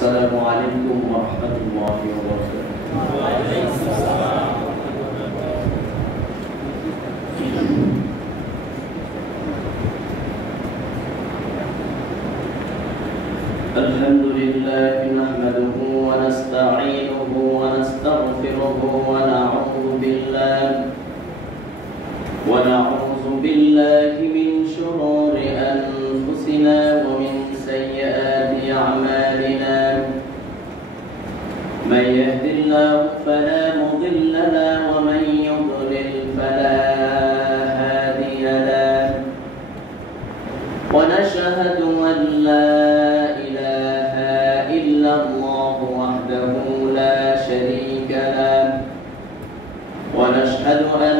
السلام عليكم ورحمة الله وبركاته. وعليكم السلام. الحمد لله نحمده ونستعينه ونستغفره ونعوذ بالله من شرور أنفسنا ومن سيئات أعمالنا. من يهد الله فلا مضل له ومن يضلل فلا هادي له. ونشهد أن لا إله إلا الله وحده لا شريك له. ونشهد أن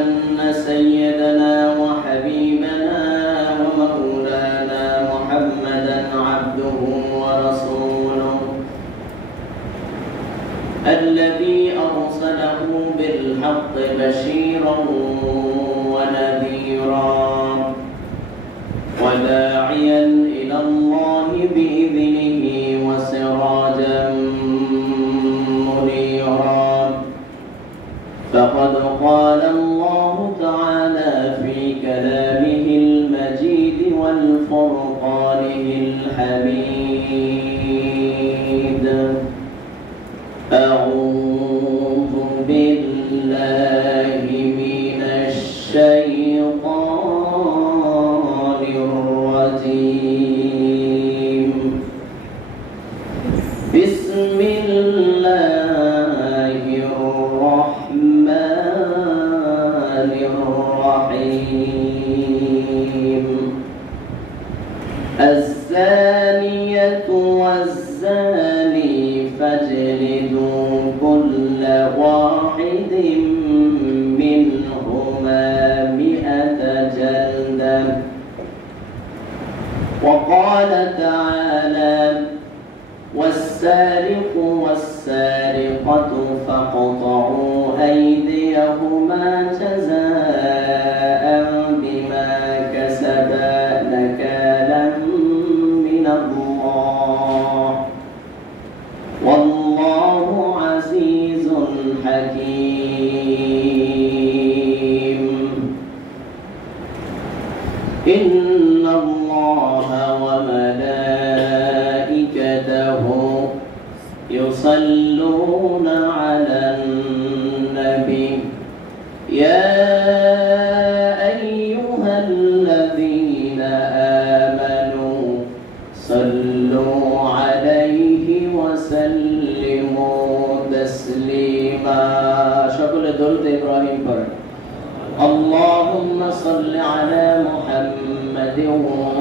سيدنا وحبيبنا ومولانا محمدا عبده ورسوله الذي أرسله بالحق بشيرا ونذيرا وداعيا إلى الله بإذنه وسراجا منيرا. فقد قال الله تعالى في كلامه المجيد والفرقانه الحميد: أعوذ بالله من الشيطان الرجيم. بسم الله الرحمن الرحيم. الزانية والزاني فاجلدوا كل واحد منهما 100 جلدة. وقال تعالى: والسارق والسارقة فاقطعوا أيديهما جزاء بما كسبا نكالا من الله والله عزيز حكيم. إن الله وملائكته يصلون على النبي يا أيها الذين آمنوا صلوا عليه وسلموا تسليما. شكل درود إبراهيم پر اللهم صل على محمد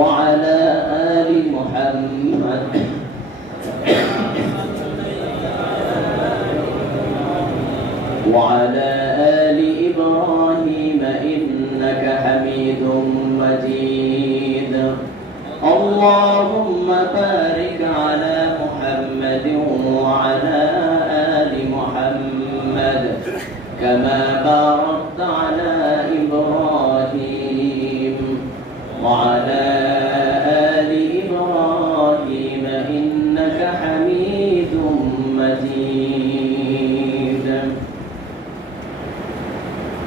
وعلى آل محمد وعلى آل إبراهيم إنك حميد مجيد. اللهم بارك على محمد وعلى آل محمد كما باركت على إبراهيم وعلى آل إبراهيم إنك حميد مجيد.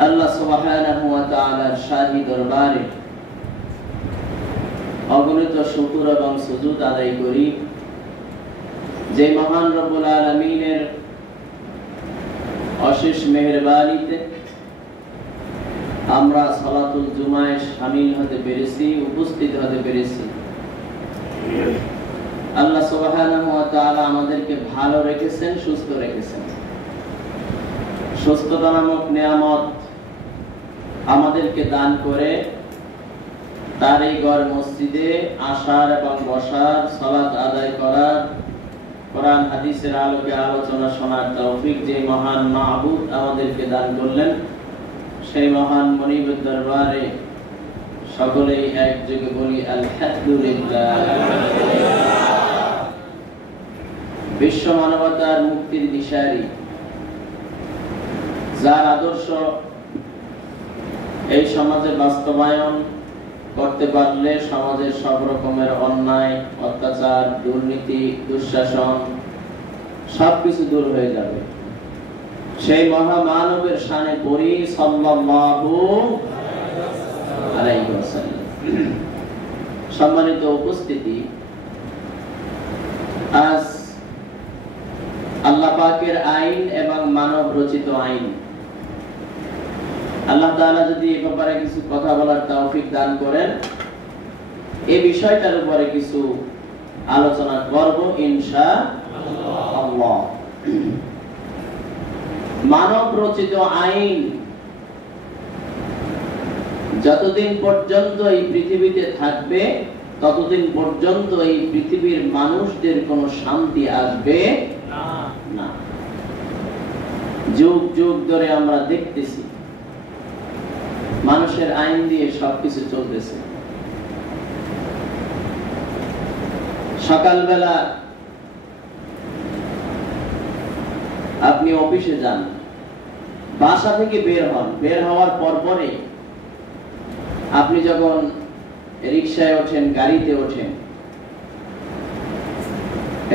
আল্লাহ সুবহানাহু ওয়া তাআলার শাহী দরবারে অগণিত শুকর এবং সুজুদ আদায় করি যে মহান রব্বুল আলামিনের অশেষ মেহেরবানিতে আমরা সালাতুল জুমায় শামিল হতে পেরেছি, উপস্থিত হতে পেরেছি। আল্লাহ সুবহানাহু ওয়া তাআলা আমাদেরকে ভালো রেখেছেন, সুস্থ রেখেছেন। সুস্থতা নামক নিয়ামত আমাদেরকে দান করে তার এই ঘর মসজিদে আসার এবং বসার, সালাত আদায় করার, কোরআন হাদিসের আলোকে আলোচনা শোনার তৌফিক যে মহান মাহবুব আমাদেরকে দান করলেন, সেই মহান মনিবের দরবারে সকলেই একযোগে বলি আলহামদুলিল্লাহ। বিশ্ব মানবতার মুক্তির দিশারি, যার আদর্শ এই সমাজে বাস্তবায়ন করতে পারলে সমাজের সব রকমের অন্যায়, অত্যাচার, দুর্নীতি, দুঃশাসন সবকিছু দূর হয়ে যাবে। সেই মহামানবের শানে পড়ি সাল্লাল্লাহু আলাইহি ওয়াসাল্লাম। সম্মানিত উপস্থিতি, আজ আল্লাহ পাকের আইন এবং মানব রচিত আইন, আল্লাহ তাআলা যদি এই ব্যাপারে কিছু কথা বলার তৌফিক দান করেন, এই বিষয়টার উপরে কিছু আলোচনা করব ইনশাআল্লাহ। মানব রচিত আইন যতদিন পর্যন্ত এই পৃথিবীতে থাকবে, ততদিন পর্যন্ত এই পৃথিবীর মানুষদের কোনো শান্তি আসবে না। যুগ যুগ ধরে আমরা দেখতেছি মানুষের আইন দিয়ে সবকিছু চলতেছে। সকালবেলা আপনি অফিসে যান, বাসা থেকে বের হন, বের হওয়ার পরে আপনি যখন রিকশায় ওঠেন, গাড়িতে ওঠেন,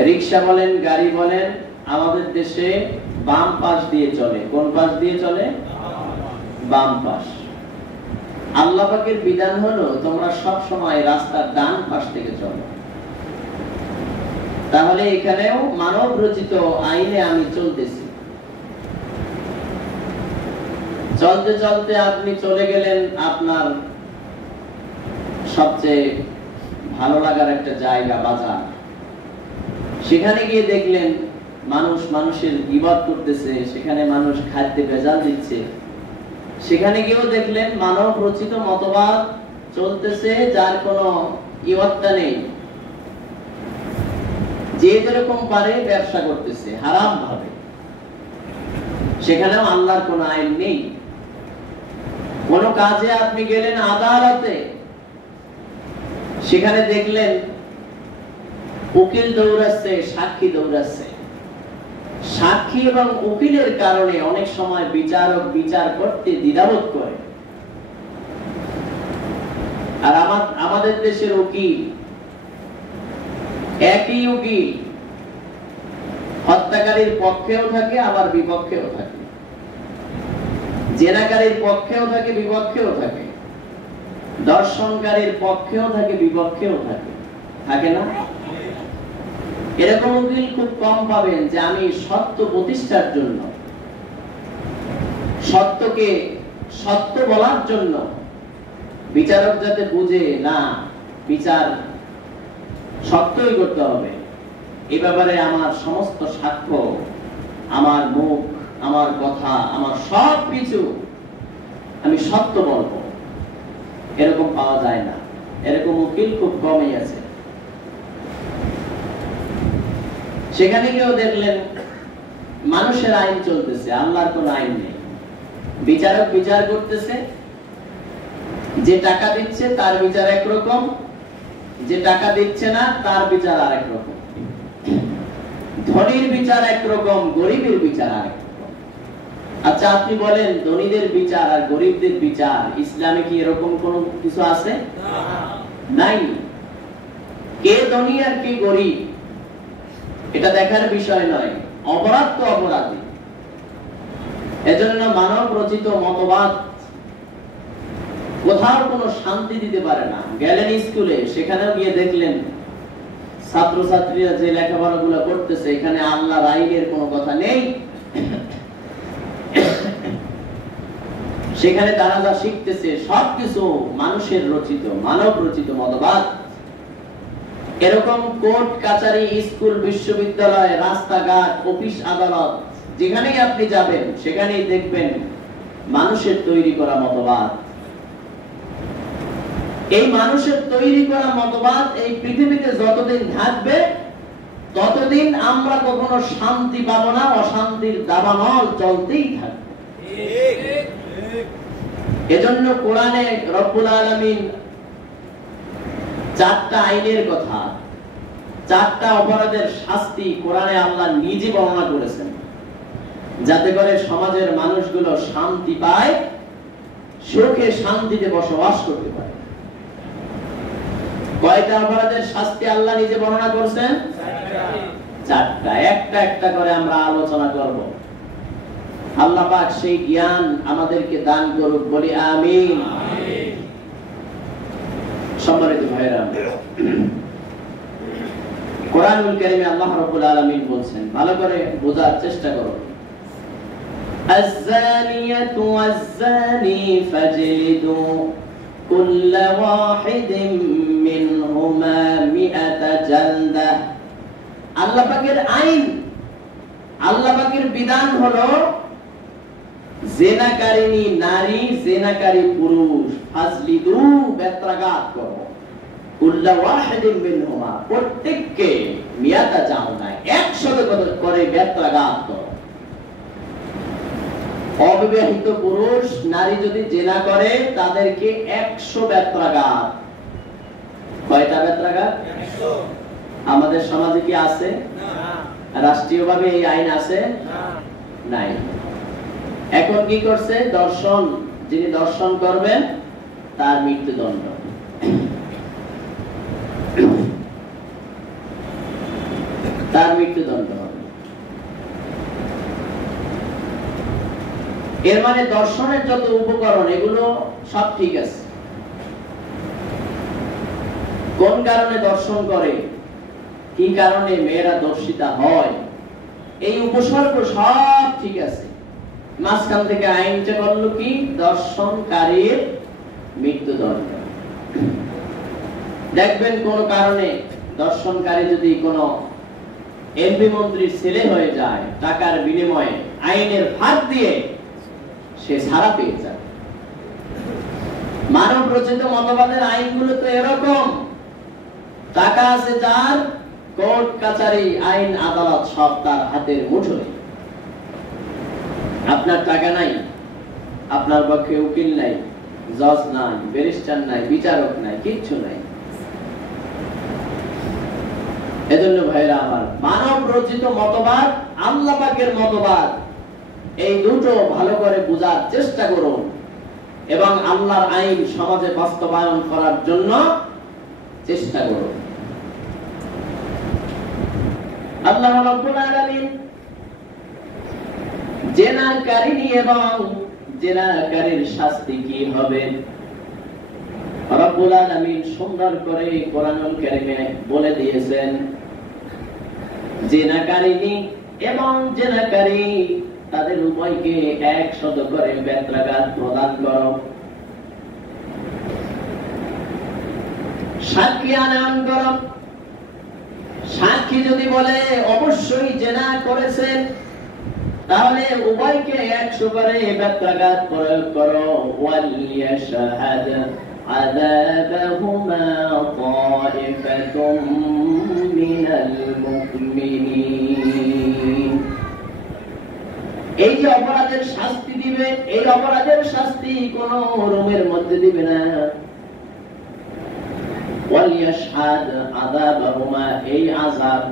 রিকশা বলেন, গাড়ি বলেন, আমাদের দেশে বাম পাশ দিয়ে চলে। কোন পাশ দিয়ে চলে? বাম পাশ। আল্লাহ পাকের বিধান হলো তোমরা সব সময় রাস্তার ডান পাশ থেকে চলো। তাহলে এখানেও মানব রচিত আইনে আমি চলতেছি। চলতে চলতে আপনি চলে গেলেন আপনার সবচেয়ে ভালো লাগার একটা জায়গা, বাজার। সেখানে গিয়ে দেখলেন মানুষ মানুষের গীবত করতেছে, সেখানে মানুষ খাদ্যে ভেজাল দিচ্ছে। সেখানে গিয়েও দেখলেন মানব রচিত মতবাদ চলতেছে, যার কোনো ইয়ত্তা নেই। যে যেরকম পারে ব্যবসা করতেছে হারাম ভাবে। সেখানেও আল্লাহর কোনো আইন নেই। কোন কাজে আপনি গেলেন আদালতে, সেখানে দেখলেন উকিল দৌড়াচ্ছে, সাক্ষী দৌড়াচ্ছে। সাক্ষী এবং উকিলের কারণে অনেক সময় বিচারক বিচার করতে দ্বিধাবোধ করে। আর আমাদের দেশের উকিল, একই উকিল হত্যাকারীর পক্ষেও থাকে আবার বিপক্ষেও থাকে, জেনাকারীর পক্ষেও থাকে বিপক্ষেও থাকে, দর্শনকারীর পক্ষেও থাকে বিপক্ষেও থাকে, থাকে না? এরকম উকিল খুব কম পাবেন যে আমি সত্য প্রতিষ্ঠার জন্য, সত্যকে সত্য বলার জন্য বিচারক যাতে বুঝে না বিচার সত্যই করতে হবে, এ ব্যাপারে আমার সমস্ত সাক্ষ্য, আমার মুখ, আমার কথা, আমার সব কিছু আমি সত্য বলবো, এরকম পাওয়া যায় না। এরকম উকিল খুব কমই আছে। সেখানে গিয়েও দেখলেন মানুষের আইন চলতেছে, আল্লাহর কোন আইন নেই। বিচারক বিচার করতেছে, যে টাকা দিচ্ছে তার বিচার একরকম, যে টাকা দিচ্ছে না তার বিচার আরেক রকম। ধনীর বিচার একরকম, গরিবের বিচার আরেক রকম। আচ্ছা আপনি বলেন, ধনীদের বিচার আর গরিবদের বিচার ইসলামে কি এরকম কোন কিছু আছে? নাই। কে ধনী আর কে গরিব এটা দেখার বিষয় নয়, অপরাধ তো অপরাধী। এজন্য মানব রচিত মতবাদ কোথাও কোনো শান্তি দিতে পারে না। গেলেন স্কুলে, সেখানেও গিয়ে দেখলেন ছাত্রছাত্রীরা যে লেখাপড়া গুলো করতেছে, এখানে আল্লাহর আইনের কোনো কথা নেই। সেখানে তারা যা শিখতেছে সবকিছু মানুষের রচিত, মানব রচিত মতবাদ। এরকম কোর্ট কাচারি, স্কুল, বিশ্ববিদ্যালয়, রাস্তাঘাট, অফিস, আদালত, যেখানেই আপনি যাবেন সেখানেই দেখবেন মানুষের তৈরি করা মতবাদ। এই মানুষের তৈরি করা মতবাদ এই পৃথিবীতে যতদিন থাকবে ততদিন আমরা কখনো শান্তি পাবো না, অশান্তির দাবানল চলতেই থাকবে। এজন্য কোরআনে রব্বুল আলামিন চারটা আইনের কথা, চারটা অপরাধের শাস্তি কোরআনে আল্লাহ নিজে বর্ণনা করেছেন, যাতে করে সমাজের মানুষগুলো শান্তি পায়, সুখে শান্তিতে বসবাস করতে পারে। কয়টা অপরাধের শাস্তি আল্লাহ নিজে বর্ণনা করছেন? চারটা, একটা একটা করে আমরা আলোচনা করব। আল্লাহ পাক সেই জ্ঞান আমাদেরকে দান করুক, বলি আমিন। সম্মানিত ভাইরা, কোরআনুল কারীমে আল্লাহ রাব্বুল আলামিন বলছেন, ভালো করে বোঝার চেষ্টা করুন। الزانية والزاني فاجلدوا كل واحد منهما 100 جلدة। আল্লাহ পাকের আইন, আল্লাহ পাকের বিধান হলো জিনাকারিনী নারী, জিনাকারী পুরুষ, ফাজলিদু বেত্রাঘাত করো, কুল্লা ওয়াহিদিন মিনহুমা প্রত্যেককে 100 জালদা 100 করে বেত্রাঘাত করো। অবিবাহিত পুরুষ নারী যদি জিনা করে তাদেরকে 100 বেত্রাঘাত। কয়টা বেত্রাঘাত? 100। আমাদের সমাজে কি আছে? না। রাষ্ট্রীয়ভাবে এই আইন আছে? না, নাই। এখন কি করছে? দর্শন, যিনি দর্শন করবেন তার মৃত্যুদণ্ড। তার মৃত্যুদণ্ড হবে। এর মানে দর্শনের যত উপকরণ এগুলো সব ঠিক আছে। কোন কারণে দর্শন করে, কি কারণে মেয়েরা দর্শিতা হয়, এই উপসর্গ সব ঠিক আছে। মাঝখান থেকে আইনটা করলো কি? দর্শনকারীর মৃত্যুদণ্ড। দেখবেন কোন কারণে দর্শনকারী যদি কোন এমপি মন্ত্রীর ছেলে হয়ে যায়, টাকার বিনিময়ে আইনের ফাঁক দিয়ে সে ছাড়া পেয়ে যায়। মানব রচিত মতবাদের আইনগুলো তো এরকম। টাকা আছে যার, কোর্ট কাচারি আইন আদালত সব তার হাতের মুঠোয়। আপনার টাকা নাই, আপনার পক্ষে উকিল নাই, জজ নাই, ব্যারিস্টার নাই, বিচারক নাই, কিচ্ছু নাই। এজন্য ভাইরা আমার, মানব রচিত মতবাদ, আল্লাহ পাকের মতবাদ, এই দুটো ভালো করে বোঝার চেষ্টা করুন এবং আল্লাহর আইন সমাজে বাস্তবায়ন করার জন্য চেষ্টা করুন। আল্লাহ রাব্বুল আলামিন জিনাকারিনী এবং জিনাকারীর শাস্তি কি হবে রাব্বুল আলামিন সুন্দর করে কোরআনুল কারীমে বলে দিয়েছেন। জিনাকারিনী এবং জিনাকারী তাদের উভয়কে 100 করে বেত্রাঘাত প্রদান করো। সাক্ষী আনয়ন করো। সাক্ষী যদি বলে অবশ্যই জিনা করেছেন, তাহলে উভয়কে 100 করে বেত্রাঘাত প্রয়োগ করো। ওয়ালিয়াশহাদ আযাবাহুমা তাইফাতুম মিনাল মুমিনিন। এই যে অপরাধের শাস্তি দিবে, এই অপরাধের শাস্তি কোন রুমের মধ্যে দিবে না। ওয়ালিয়াশহাদ আযাবাহুমা, এই আযাব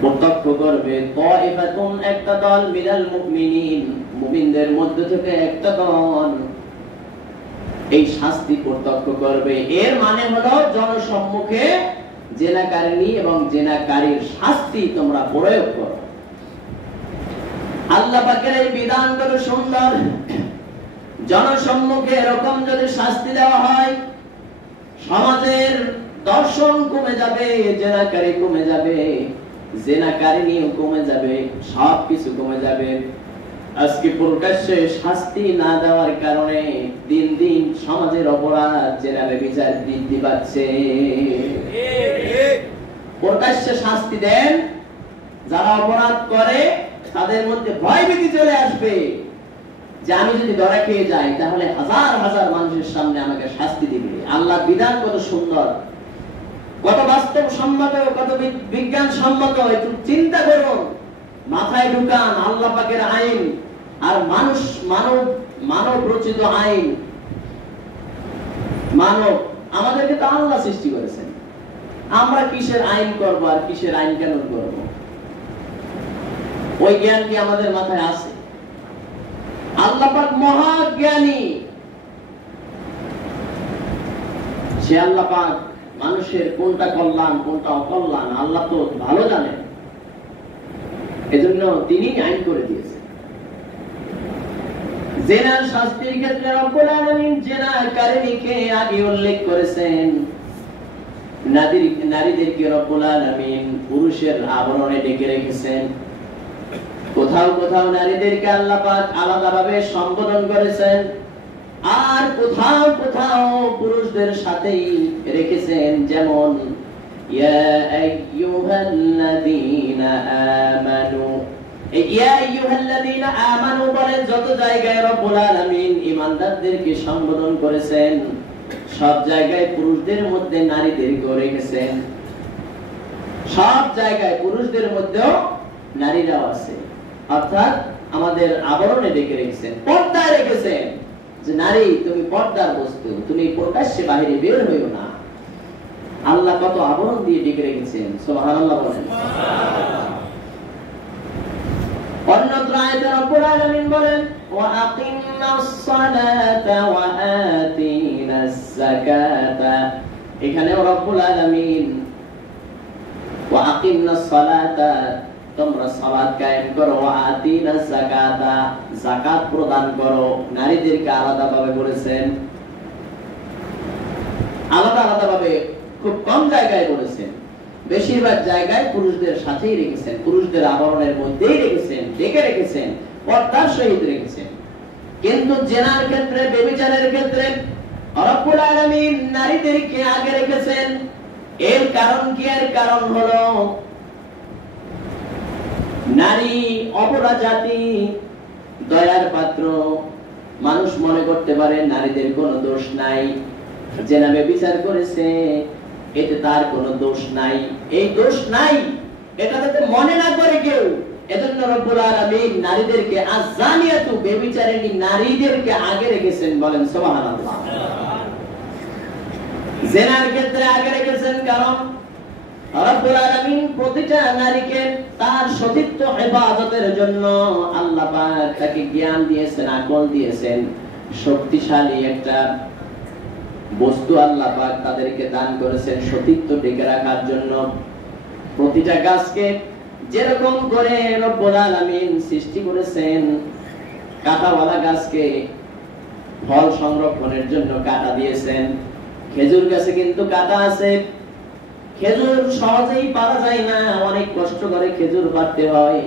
প্রত্যক্ষ করবে তাইফাতুন, একটা দল, মিনাল মুমিনিন, মুমিনদের মধ্য থেকে একটা দল এই শাস্তি প্রত্যক্ষ করবে। এর মানে হলো জনসম্মুখে জিনাকারিনী এবং জিনাকারীর শাস্তি তোমরা প্রয়োগ করো। আল্লাহ পাকের এই বিধান কত সুন্দর। জনসম্মুখে এরকম যদি শাস্তি দেওয়া হয়, সমাজের দর্শন কমে যাবে, জিনাকারী কমে যাবে, জিনাকারিনীও কমে যাবে, সবকিছু কমে যাবে। আজকে প্রকাশ্যে শাস্তি না দেওয়ার কারণে দিন দিন সমাজের অপরাধ, জেনা ব্যভিচার বৃদ্ধি পাচ্ছে। প্রকাশ্যে শাস্তি দেন, যারা অপরাধ করে তাদের মধ্যে ভয়ভীতি চলে আসবে যে আমি যদি ধরা খেয়ে যাই তাহলে হাজার হাজার মানুষের সামনে আমাকে শাস্তি দিবে। আল্লাহর বিধান কত সুন্দর, কত বাস্তব সম্মত, কত বিজ্ঞান সম্মত। একটু চিন্তা করুন, মাথায় ঢুকান আল্লাহ পাকের আইন আর মানব রচিত আইন। মানব, আমাদেরকে তো আল্লাহ সৃষ্টি করেছেন, আমরা কিসের আইন করব আর কিসের আইন কেন করব? ওই জ্ঞান কি আমাদের মাথায় আছে? আল্লাহ পাক মহাজ্ঞানী, সে আল্লাহ পাক মানুষের কোনটা কল্যাণ কোনটা অকল্যাণ আল্লাহ তো ভালো জানেন, এজন্য তিনি আইন করে দিয়েছেন। জেনার শাস্তির ক্ষেত্রে রব্বুল আলামিন জেনাকারিনীকে আগে উল্লেখ করেছেন, নারীদেরকে রব্বুল আলামিন পুরুষের আবরণে ডেকে রেখেছেন। কোথাও কোথাও নারীদেরকে আল্লাহ পাক আলাদাভাবে সম্বোধন করেছেন, আর কোথাও কোথাও পুরুষদের সাথেই রেখেছেন। যেমন ইয়া আইয়ুহাল্লাযীনা আমানু, ইয়া আইয়ুহাল্লাযীনা আমানু বলে যত জায়গায় রব্বুল আলামিন ঈমানদারদেরকে সম্বোধন করেছেন, সব জায়গায় পুরুষদের মধ্যে নারীদেরকেও রেখেছেন। সব জায়গায় পুরুষদের মধ্যেও নারীরাও আছে, অর্থাৎ আমাদের আবরণে ডেকে রেখেছেন, পর্দায় রেখেছেন যে নারী তুমি পর্দার বস্তু, তুমি প্রকাশ্যে বাইরে বের হইও না। আল্লাহ কত আবরণ দিয়ে ডেকে রেখেছেন, সুবহানাল্লাহ বলেন। অন্যত্র আয়াতে রব্বুল আলামিন বলেন ওয়া আকিমনাস সালাতা ওয়া আতিনাস যাকাতা, এখানেও রব্বুল আলামিন ওয়া আকিমনাস সালাতা তোমরা সালাত কায়েম করো, ওয়া আতিনাস যাকাতা যাকাত প্রদান করো। নারীদেরকে আলাদাভাবে বলেছেন, আলাদা আলাদাভাবে খুব কম জায়গায় বলেছেন, বেশিরভাগ জায়গায় পুরুষদের সাথেই রেখেছেন, পুরুষদের আবরণের মধ্যেই রেখেছেন, ডেকে রেখেছেন, পর্দার সহিত রেখেছেন। কিন্তু জেনার ক্ষেত্রে, ব্যভিচারের ক্ষেত্রে রব্বুল আলামিন নারীদেরকে আগে রেখেছেন। এর কারণ কি? এর কারণ হলো নারী অবলা জাতি, দয়ার পাত্র। মানুষ মনে করতে পারে নারীদের কোনো দোষ নাই, জেনা ব্যভিচার করেছে এতে তার কোনো দোষ নাই। এই দোষ নাই এটা যাতে মনে না করে কেউ, এজন্য রব্বুল আলামিন নারীদেরকে আযানিয়াতু ব্যভিচারিণী নারীদেরকে আগে রেখেছেন, বলেন সুবহানাল্লাহ। জেনার ক্ষেত্রে আগে রেখেছেন কারণ রব্বুল আলামিন প্রতিটা নারীকে তার সতীত্ব ইবাদতের জন্য আল্লাহ পাক তাকে জ্ঞান দিয়েছেন, আকল দিয়েছেন, শক্তিশালী একটা বস্তু আল্লাহ পাক তাদেরকে দান করেছেন সতীত্ব টিকে রাখার জন্য। প্রতিটা গাছকে যেরকম করে রব্বুল আলামিন সৃষ্টি করেছেন, কাঁটাওয়ালা গাছকে ফল সংরক্ষণের জন্য কাঁটা দিয়েছেন। খেজুর গাছে কিন্তু কাঁটা আছে, খেজুর সহজেই পাওয়া যায় না, অনেক কষ্ট করে খেজুর পাড়তে হয়।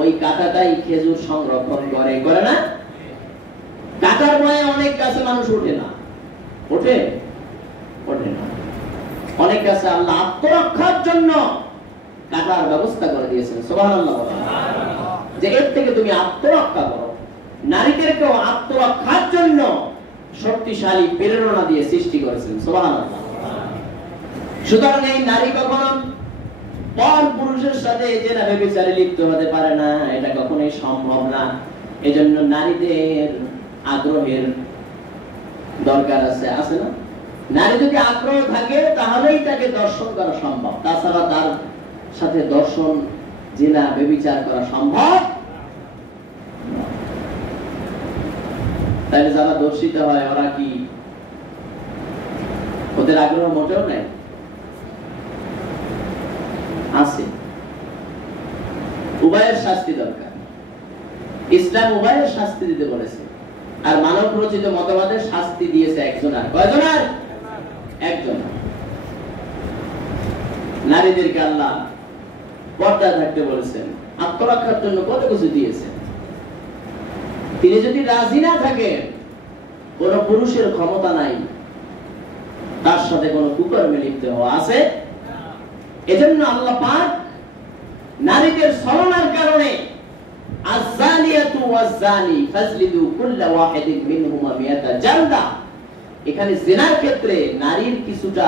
ওই কাঁটাটাই খেজুর সংরক্ষণ করে, করে না? কাঁটার ভয়ে অনেক গাছে মানুষ ওঠে না, ওঠে ওঠে না। অনেক গাছে আল্লাহ আত্মরক্ষার জন্য কাঁটার ব্যবস্থা করে দিয়েছেন, সুবহানাল্লাহ, যে এর থেকে তুমি আত্মরক্ষা করো। নারীদেরকেও আত্মরক্ষার জন্য শক্তিশালী প্রেরণা দিয়ে সৃষ্টি করেছেন, সুবহানাল্লাহ। সুতরাং এই নারী কখনো পর পুরুষের সাথে জেনা ব্যভিচারে লিপ্ত হতে পারে না, এটা কখনোই সম্ভব না। এজন্য নারীদের আগ্রহের দরকার আছে, আছে না? নারী যদি আগ্রহ থাকে তাহলেই তাকে দর্শন করা সম্ভব, তাছাড়া তার সাথে দর্শন জেনা ব্যভিচার করা সম্ভব। তাহলে যারা দর্শিত হয় ওরা কি, ওদের আগ্রহ মোটেও নাই? আছে। উভয়ের শাস্তি দরকার, ইসলাম উভয়ের শাস্তি দিতে বলেছে। আর মানব রচিত মতবাদের শাস্তি দিয়েছে একজন, আর কয়জন? আর একজন। নারীদেরকে আল্লাহ পর্দায় থাকতে বলেছেন, আত্মরক্ষার জন্য কত কিছু দিয়েছেন। তিনি যদি রাজি না থাকে, কোন পুরুষের ক্ষমতা নাই তার সাথে কোন কুকর্মে লিপ্ত হওয়া, আছে? এজন্য আল্লাহ পাক নারীদের ছলনার কারণে আযানিয়াতু ওয়াযানি ফাজলিদু কুল্লা ওয়াহিদিন মিনহুমা মিয়াতা জালদা, এখানে জিনার ক্ষেত্রে নারীর কিছুটা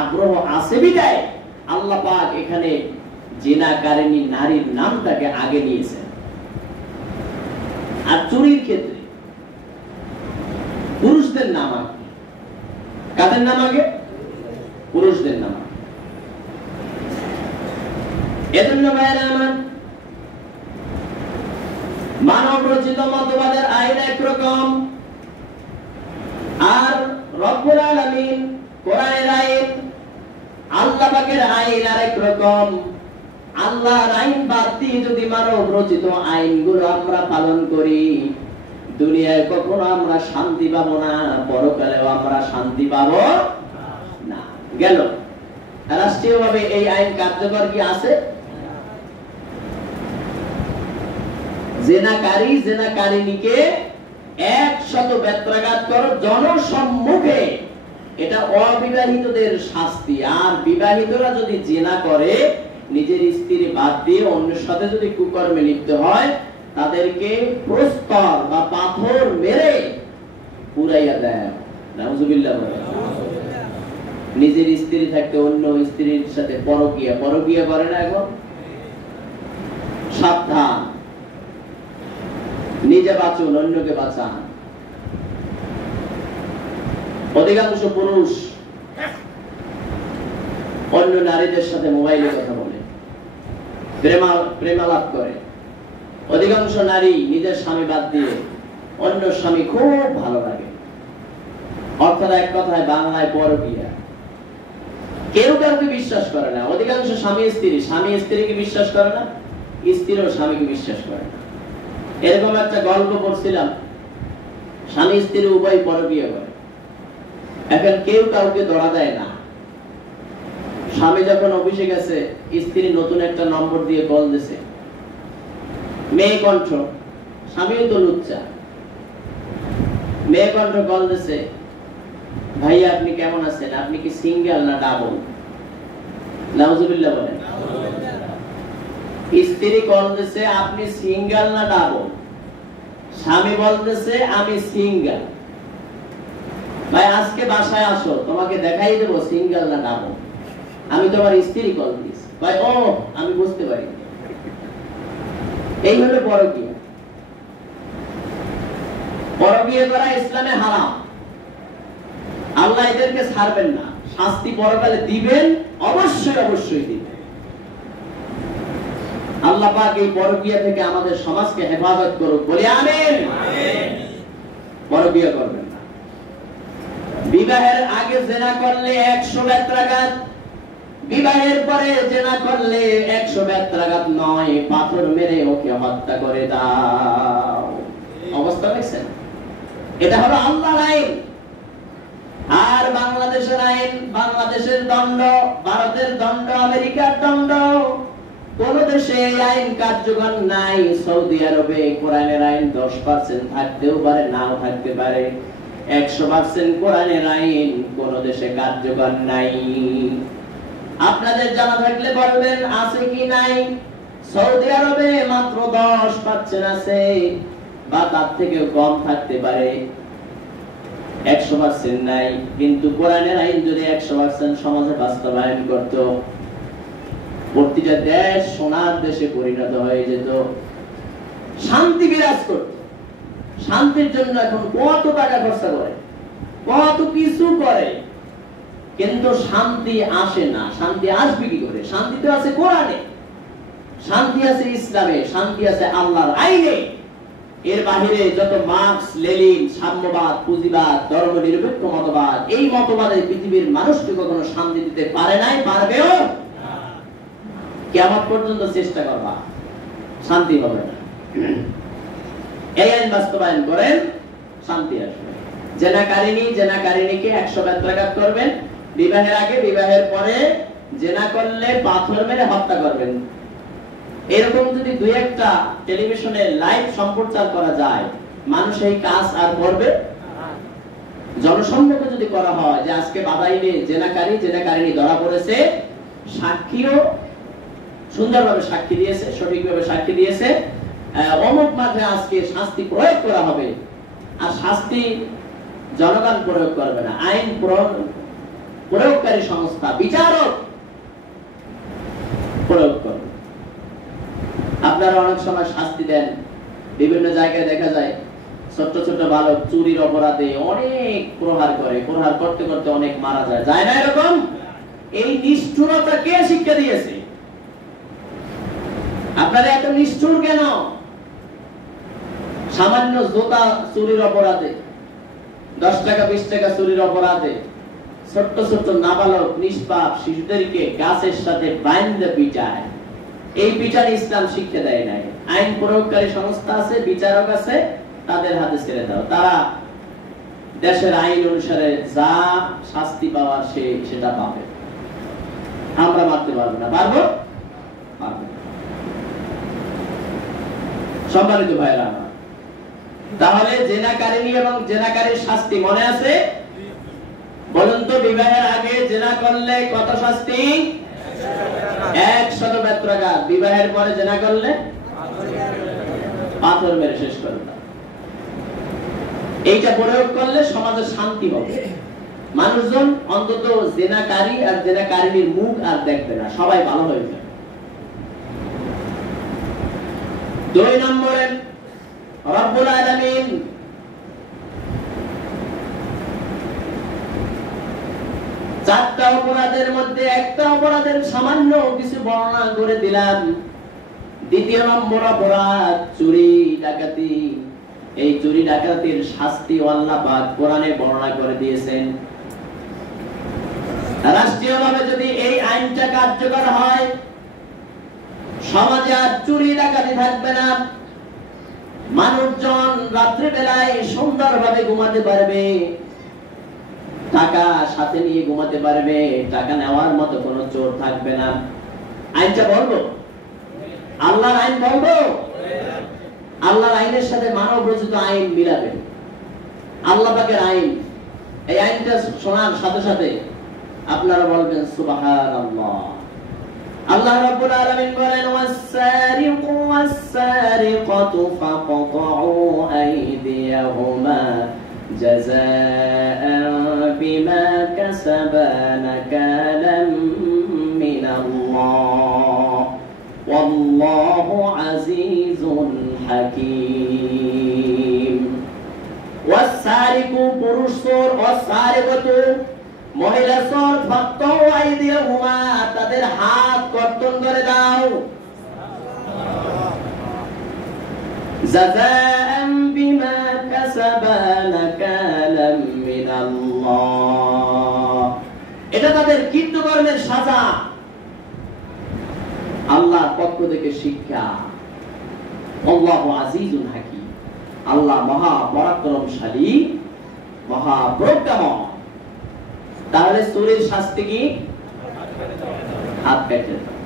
আগ্রহ আছে বিধায় আল্লাহ পাক এখানে জিনাকারিনী নারীর নামটাকে আগে নিয়েছেন। আর চুরির ক্ষেত্রে পুরুষদের নাম আগে। কাদের নাম আগে? পুরুষদের নাম। এজন্য ভাইরা আমার, মানব রচিত মতবাদের আইন একরকম, আর রব্বুল আলামিন কোরআনের আইন আল্লাহ পাকের আইন আরেক রকম। আল্লাহর আইন বাদ দিয়ে যদি মানব রচিত আইনগুলো আমরা পালন করি, দুনিয়ায় কখনো আমরা শান্তি পাবো না, পরকালেও আমরা শান্তি পাবো না। গেল। রাষ্ট্রীয়ভাবে এই আইন কার্যকর কি আছে? জেনাকারী জেনাকারিনীকে 100 বেত্রাঘাত করো জনসম্মুখে, এটা অবিবাহিতদের শাস্তি। আর বিবাহিতরা যদি জেনা করে, নিজের স্ত্রী বাদ দিয়ে অন্যের সাথে যদি কুকর্মে লিপ্ত হয়, তাদেরকে প্রস্তর বা পাথর মেরে পুরাইয়া দেয়। নাউজুবিল্লাহ। নিজের স্ত্রী থাকতে অন্য স্ত্রীর সাথে পরকীয়া করে না এখন? সাবধান, নিজে বাঁচুন, অন্যকে বাঁচান। অধিকাংশ পুরুষ অন্য নারীদের সাথে মোবাইলে কথা বলে, প্রেমালাপ করে। অধিকাংশ নারী নিজের স্বামী বাদ দিয়ে অন্য স্বামী খুব ভালো লাগে। অর্থাৎ এক কথায় বাংলায় পরকীয়া। কেউ কাউকে বিশ্বাস করে না। অধিকাংশ স্বামী স্ত্রীকে বিশ্বাস করে না, স্ত্রীও স্বামীকে বিশ্বাস করে না। এরকম একটা গল্প পড়ছিলাম, স্বামী স্ত্রী উভয় পরকীয়া করে। এখন কেউ কাউকে ধরা দেয় না। স্বামী যখন অফিসে গেছে, স্ত্রী নতুন একটা নম্বর দিয়ে কল দিছে, মেয়ে কণ্ঠ। স্বামীও তো লুচ্চা। মেয়ে কণ্ঠ কল দিছে, ভাইয়া আপনি কেমন আছেন, আপনি কি সিঙ্গেল না ডাবল? নাউজুবিল্লাহ বলেন। স্ত্রী কল দিছে, আপনি সিঙ্গেল না ডাবল? স্বামী বলতেছে আমি সিঙ্গেল। ভাই আজকে বাসায় আসো, তোমাকে দেখাই দেবো সিঙ্গেল না ডাবল। আমি তোমার স্ত্রী কল দিয়েছি। ভাই ও আমি বুঝতে পারি। এই হলো পরকীয়া। পরকীয়া করা ইসলামে হারাম। আল্লাহ এদেরকে ছাড়বেন না, শাস্তি পরকালে দিবেন, অবশ্যই দিবেন। আল্লাহ পাক এই পরকীয়া থেকে আমাদের সমাজকে হেফাজত করুক, বলি আমিন। পরকীয়া করবেন না। বিবাহের আগে জেনা করলে 100 বেত্রাঘাত, বিবাহের পরে জেনা করলে 100 বেত্রাঘাত নয়, পাথর মেরে ওকে হত্যা করে দাও। অবস্থা দেখছেন? এটা হলো আল্লাহর আইন। আর বাংলাদেশের আইন, বাংলাদেশের দণ্ড, ভারতের দণ্ড, আমেরিকার দণ্ড, কোন দেশে এই আইন কার্যকর নাই। সৌদি আরবে কোরআনের আইন 10% থাকতেও পারে, নাও থাকতে পারে। 100% কোরআনের আইন কোন দেশে কার্যকর নাই। আপনাদের জানা থাকলে বলবেন আছে কি নাই? সৌদি আরবে মাত্র 10% আছে, বা তার থেকেও কম থাকতে পারে। 100% নাই। কিন্তু কোরআনের আইন যদি 100% সমাজে বাস্তবায়ন করত, প্রতিটা দেশ সোনার দেশে পরিণত হয়ে যেত, শান্তি বিরাজ করত। শান্তির জন্য এখন কত টাকা খরচা করে, কত কিছু করে, কিন্তু শান্তি আসে না। শান্তি আসবে কি করে? শান্তি তো আছে কোরআনে, শান্তি আছে ইসলামে, শান্তি আছে আল্লাহর আইনে। এর বাহিরে যত মার্কস, লেনিন, সাম্যবাদ, পুঁজিবাদ, ধর্মনিরপেক্ষ মতবাদ, এই মতবাদে পৃথিবীর মানুষকে কখনো শান্তি দিতে পারে নাই, পারবেও না। কিয়ামত পর্যন্ত চেষ্টা করবা, শান্তি হবে না। এই আইন বাস্তবায়ন করেন, শান্তি আসবে। জেনাকারিনীকে 100 বেত্রাঘাত করবেন বিবাহের আগে, বিবাহের পরে জেনা করলে পাথর মেরে হত্যা করবেন। এরকম যদি দুই একটা টেলিভিশনে লাইভ সম্প্রচার করা যায়, মানুষ এই কাজ আর করবে? জনসম্মুখে যদি করা হয় যে আজকে বাদাইলে জেনাকারিনী ধরা পড়েছে, সাক্ষীও সুন্দরভাবে সাক্ষী দিয়েছে, সঠিকভাবে সাক্ষী দিয়েছে, অমুক মাঠে আজকে শাস্তি প্রয়োগ করা হবে, আর শাস্তি জনগণ প্রয়োগ করবে না, আইন প্রয়োগকারী সংস্থা, বিচারক প্রয়োগ করবে। আপনারা অনেক সময় শাস্তি দেন, বিভিন্ন জায়গায় দেখা যায় ছোট ছোট বালক চুরির অপরাধে অনেক প্রহার করে, প্রহার করতে করতে অনেক মারা যায়, যায় না এরকম? এই নিষ্ঠুরতা কে শিক্ষা দিয়েছে? আপনারা এত নিষ্ঠুর কেন? সামান্য জুতা চুরির অপরাধে, 10 টাকা 20 টাকা চুরির অপরাধে ছোট্ট ছোট্ট নাবালক নিষ্পাপ শিশুদেরকে গাছের সাথে বাইন্ধে পিটায়। এই পিটান ইসলাম শিক্ষা দেয় নাই। আইন প্রয়োগকারী সংস্থা আছে, বিচারক আছে, তাদের হাতে ছেড়ে দাও, তারা দেশের আইন অনুসারে যা শাস্তি পাওয়ার সেটা পাবে। আমরা মারতে পারবো না, পারবো? সম্মানিত ভাইরা, তাহলে জেনাকারিনী এবং জেনাকারীর শাস্তি মনে আছে? বলুন তো, বিবাহের আগে জেনা করলে কত শাস্তি? 100 বেত্রাঘাত। বিবাহের পরে জেনা করলে পাথর মেরে শেষ করে দাও। এইটা প্রয়োগ করলে সমাজে শান্তি হবে। মানুষজন অন্তত জেনাকারী আর জেনাকারিনীর মুখ আর দেখবে না, সবাই ভালো হয়ে যাবে। 2 নম্বরে রব্বুল আলামিন চারটা অপরাধের মধ্যে একটা অপরাধের সামান্য কিছু বর্ণনা করে দিলাম। 2 নম্বর অপরাধ চুরি ডাকাতি। এই চুরি ডাকাতির শাস্তি আল্লাহ পাক কোরআনে বর্ণনা করে দিয়েছেন। রাষ্ট্রীয়ভাবে যদি এই আইনটা কার্যকর হয়, সমাজে আর চুরি ডাকাতি থাকবে না। মানুষজন রাত্রি বেলায় সুন্দরভাবে ঘুমাতে পারবে, টাকা সাথে নিয়ে ঘুমাতে পারবে, টাকা নেওয়ার মতো কোনো চোর থাকবে না। আইনটা বলবো, আল্লাহর আইন বলবো, আল্লাহর আইনের সাথে মানব রচিত আইন মিলাবে। আল্লাহ পাকের আইন, এই আইনটা শোনার সাথে সাথে আপনারা বলবেন সুবহানাল্লাহ। আল্লাহ রাব্বুল আলামিন বলেন, ওয়াস-সারিকু ওয়াস-সারিকাতু ফাকতাউ আইদিয়াহুমা জাযাআন বিমা কাসাবা নাকালাম মিনাল্লাহ ওয়াল্লাহু আজিজুন হাকীম। ওয়াস-সারিকু পুরুষ চোর, ওয়াস-সারিকাতু মহিলা চোর, ফাকতাউ আইদিয়াহুমা তাদের হাত কর্তন করে দাও, জাযাআন বিমা কাসাবা নাকালাম মিনাল্লাহ, এটা তাদের কৃতকর্মের সাজা, আল্লাহর পক্ষ থেকে শিক্ষা। আল্লাহু আজিজুন হাকীম, আল্লাহ মহা পরাক্রমশালী, মহা প্রজ্ঞাময়। তাহলে চোরের শাস্তি কি? হাত কেটে দাও।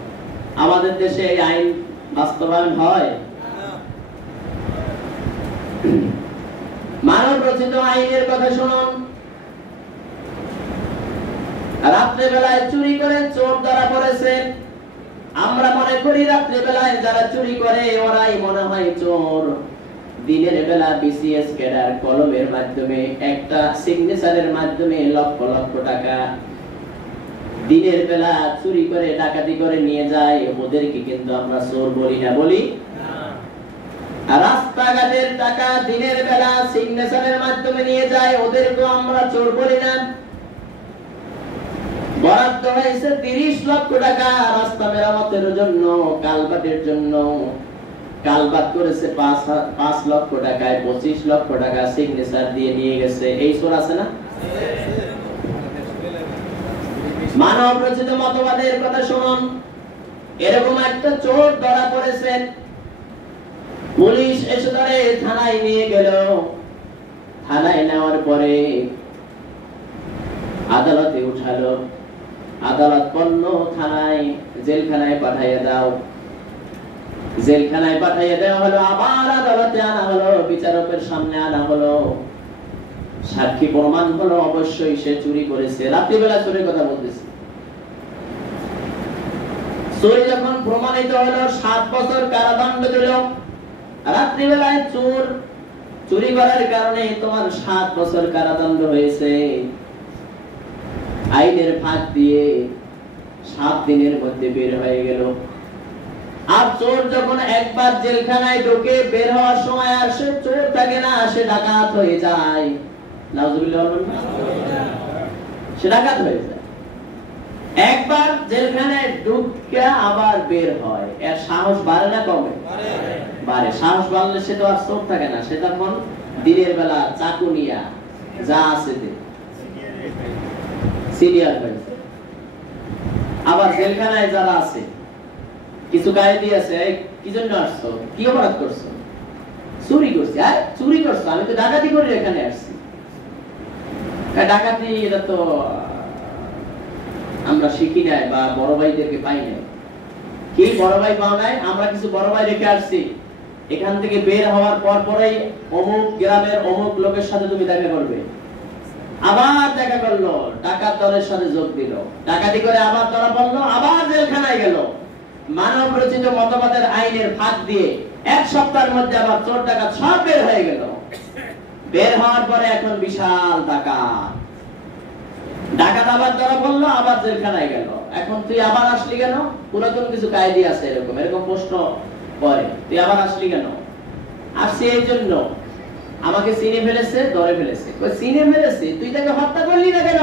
আমাদের দেশে এই আইন বাস্তবায়ন হয়? মানব রচিত আইনের কথা শুনুন। রাত্রে বেলায় চুরি করে চোর ধরা পড়েছে। আমরা মনে করি রাত্রে বেলায় যারা চুরি করে ওরাই মনে হয় চোর। দিনের বেলা বিসিএস ক্যাডার কলমের মাধ্যমে, একটা সিগনেচারের মাধ্যমে লক্ষ লক্ষ টাকা দিনের বেলা চুরি করে ডাকাতি করে নিয়ে যায়, ওদেরকে কিন্তু আমরা চোর বলি না, বলি? রাস্তাঘাটের টাকা দিনের বেলা সিগনেচারের মাধ্যমে নিয়ে যায়, ওদেরকে আমরা চোর বলি না। বরাদ্দ হয়েছে 30 লক্ষ টাকা রাস্তা মেরামতের জন্য, কালভার্টের জন্য, কালভার্ট করেছে 5 লক্ষ টাকায়, 25 লক্ষ টাকা সিগনেচার দিয়ে নিয়ে গেছে। এই চোর আছে না? মানব রচিত মতবাদের কথা শুনুন। এরকম একটা চোর ধরা পড়েছে, পুলিশ এসে ধরে থানায় নিয়ে গেল। থানায় নেওয়ার পরে আদালতে উঠালো, আদালত পণ্য থানায় জেলখানায় পাঠাইয়া দাও। জেলখানায় পাঠাইয়া দেওয়া হলো, আবার আদালতে আনা হলো, বিচারকের সামনে আনা হলো, সাক্ষী প্রমাণ হলো অবশ্যই সে চুরি করেছে। রাত্রিবেলা চোরের কথা বলতেছে। চুরি যখন প্রমাণিত হলো 7 বছর কারাদণ্ড দিল। রাত্রিবেলায় চোর চুরি করার কারণে তোমার 7 বছর কারাদণ্ড হয়েছে। আইনের ফাঁক দিয়ে 7 দিনের মধ্যে বের হয়ে গেল। আর চোর যখন একবার জেলখানায় ঢোকে, বের হওয়ার সময় আর সে চোর থাকে না, সে ডাকাত হয়ে যায়। নাউজুবিল্লাহ, সে ডাকাত হয়ে যায়। একবার জেলখানায় ঢুকে আবার বের হয়, এর সাহস বাড়ে না কমে? বাড়ে। সাহস বাড়লে সে তো আর চোর থাকে না, সে তখন দিনের বেলা চাকু নিয়া যা আছে সিনিয়র হয়েছে। আবার জেলখানায় যারা আছে, কিছু কায়েদি আছে, কি জন্য আসছো, কি অপরাধ করছো? চুরি করছি। আর চুরি করছো? আমি তো ডাকাতি করে এখানে আসছি। ডাকাতি এটা তো আমরা শিখি নাই বা বড় ভাইদেরকে পাই নাই। কি বড় ভাই পাও নাই? আমরা কিছু বড় ভাই রেখে আসছি। এখান থেকে বের হওয়ার পর পরেই অমুক গ্রামের অমুক লোকের সাথে তুমি দেখা করবে। আবার দেখা করলো, ডাকাত দলের সাথে যোগ দিল, ডাকাতি করে আবার ধরা পড়লো, আবার জেলখানায় গেল। মানব রচিত মতবাদের আইনের ফাঁক দিয়ে 1 সপ্তাহের মধ্যে আবার চোর ডাকাত সব বের হয়ে গেল। বের হওয়ার পরে এখন বিশাল ডাকাত। ডাকাত আবার ধরা পড়লো, আবার জেলখানায় গেল। এখন তুই আবার আসলি কেন? পুরাতন কিছু কায়দি আছে এরকম এরকম প্রশ্ন করে, তুই আবার আসলি কেন? আসছি এই জন্য, আমাকে চিনে ফেলেছে, ধরে ফেলেছে। চিনে ফেলেছে, তুই তাকে হত্যা করলি না কেন?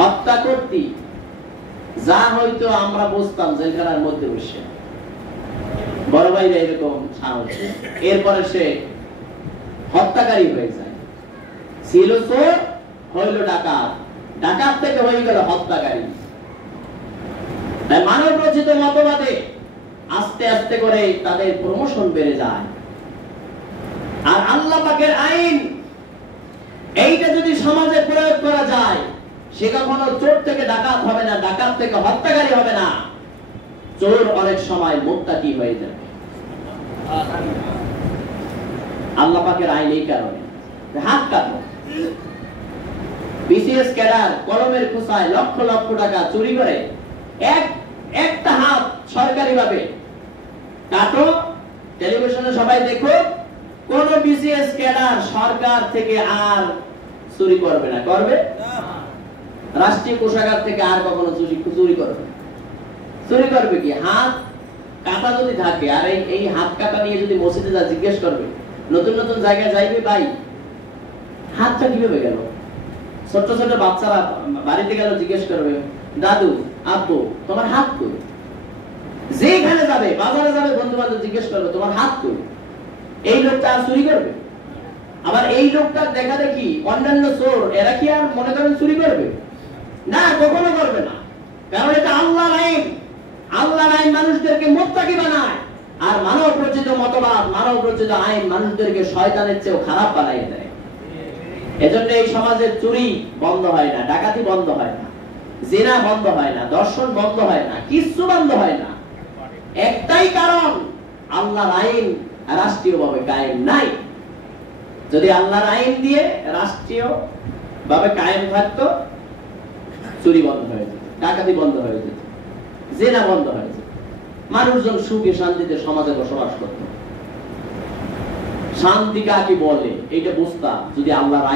হত্যা করতি যা হয়তো আমরা বুঝতাম জেলখানার মধ্যে বসে। বড় ভাইরা এরকম সাহস। এরপরে সে হত্যাকারী হয়ে যায়। ছিল চোর, হইল ডাকাত, ডাকাত থেকে হয়ে গেল হত্যাকারী। তাই মানব রচিত মতবাদে আস্তে আস্তে করে তাদের প্রমোশন বেড়ে যায়। আর আল্লাহ পাকের আইন এইটা যদি সমাজে প্রয়োগ করা যায়, সে কখনো চোর থেকে ডাকাত হবে না, ডাকাত থেকে হত্যাকারী হবে না। চোর অনেক সময় মুত্তাকি হয়ে যাবে। আল্লাহ পাকের আইন এই কারণে। হাত কাটো। বিসিএস ক্যাডার কলমের খোসায় লক্ষ লক্ষ টাকা চুরি করে একটা হাত সরকারি ভাবে কাটো। টেলিভিশনে সবাই দেখো, কোন বিসিএস ক্যাডার সরকার থেকে আর চুরি করবে না। করবে? রাষ্ট্রীয় কোষাগার থেকে আর কখনো চুরি করবে? চুরি করবে কি? হাত কাটা যদি থাকে, আর এই হাত কাটা নিয়ে যদি মসজিদে যা জিজ্ঞেস করবে, নতুন নতুন জায়গায় যাইবে, ভাই হাতটা কিভাবে গেল? ছোট ছোট বাচ্চারা বাড়িতে গেল জিজ্ঞেস করবে, দাদু আব্বু তোমার হাত কই? যেখানে যাবে, বাজারে যাবে, বন্ধু বান্ধব জিজ্ঞেস করবে তোমার হাত কই? এই লোকটা আর চুরি করবে? আবার এই লোকটার দেখা দেখি অন্যান্য চোর, এরা কি আর মনে করেন চুরি করবে? না, কখনো করবে না। কারণ এটা আল্লাহর আইন। আল্লাহর আইন মানুষদেরকে মুত্তাকি বানায়। আর মানব রচিত মতবাদ, মানব রচিত আইন মানুষদেরকে শয়তানের চেয়েও খারাপ বানাইয়ে দেয়। এজন্য এই সমাজের চুরি বন্ধ হয় না, ডাকাতি বন্ধ হয় না, জিনা বন্ধ হয় না, দর্শন বন্ধ হয় না, কিচ্ছু বন্ধ হয় না। একটাই কারণ, আল্লাহর আইন রাষ্ট্রীয়ভাবে কায়েম নাই। যদি আল্লাহর আইন দিয়ে রাষ্ট্রীয় ভাবে কায়েম থাকতো, চুরি বন্ধ হয়ে যেত, ডাকাতি বন্ধ হয়ে যেত, জিনা বন্ধ হয়ে যেত, মানুষজন সুখে শান্তিতে সমাজে বসবাস করত। শান্তি কাকে বলে এটা বুঝতাম যদি আল্লাহর আইন